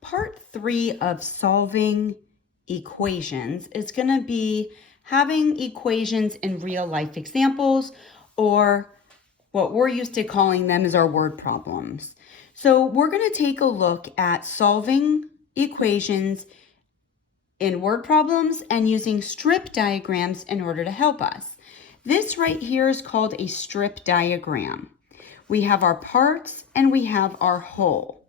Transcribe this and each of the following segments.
Part 3 of solving equations is going to be having equations in real life examples, or what we're used to calling them is our word problems. So we're going to take a look at solving equations in word problems and using strip diagrams in order to help us. This right here is called a strip diagram. We have our parts and we have our whole.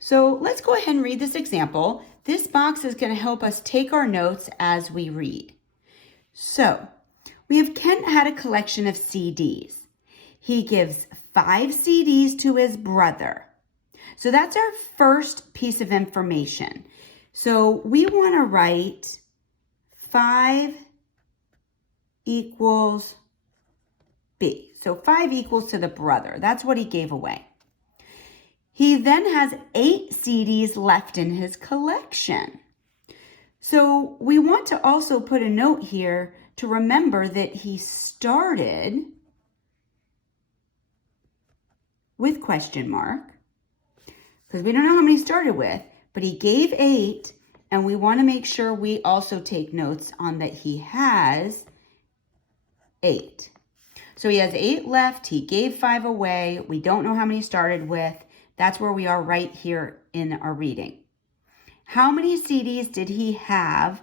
So let's go ahead and read this example. This box is going to help us take our notes as we read. So we have Kent had a collection of CDs. He gives 5 CDs to his brother. So that's our first piece of information. So we want to write 5 equals B. So 5 equals to the brother. That's what he gave away. He then has 8 CDs left in his collection. So we want to also put a note here to remember that he started with question mark, because we don't know how many he started with, but he gave 8, and we want to make sure we also take notes on that he has 8. So he has 8 left, he gave 5 away, we don't know how many he started with. That's where we are right here in our reading. How many CDs did he have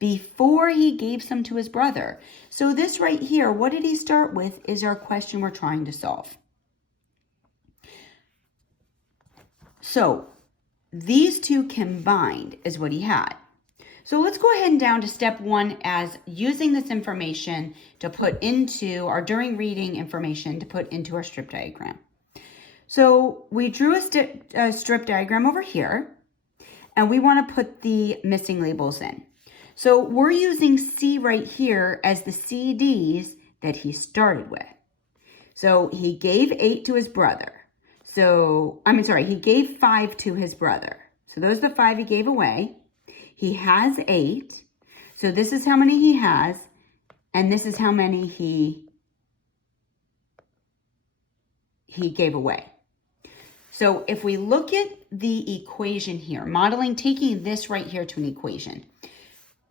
before he gave some to his brother? So this right here, what did he start with, is our question we're trying to solve. So these two combined is what he had. So let's go ahead and down to step 1 as using this information to put into our during reading information to put into our strip diagram. So we drew a strip diagram over here, and we want to put the missing labels in. So we're using C right here as the CDs that he started with. So he gave 8 to his brother. He gave 5 to his brother. So those are the 5 he gave away. He has 8. So this is how many he has, and this is how many he gave away. So if we look at the equation here, modeling, taking this right here to an equation,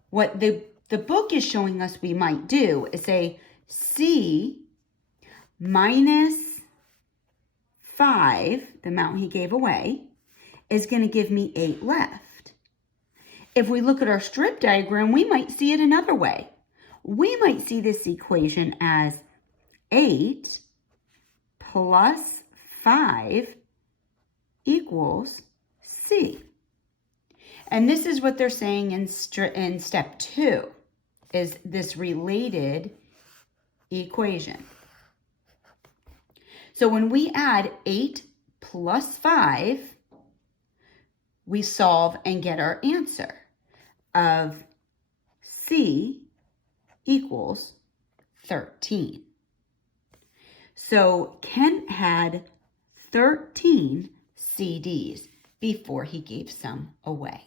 what the book is showing us we might do is say C minus 5, the amount he gave away, is going to give me 8 left. If we look at our strip diagram, we might see it another way. We might see this equation as 8 plus 5 equals C. And this is what they're saying in step 2, is this related equation. So when we add 8 plus 5, we solve and get our answer of C equals 13. So Kent had 13 CDs before he gave some away.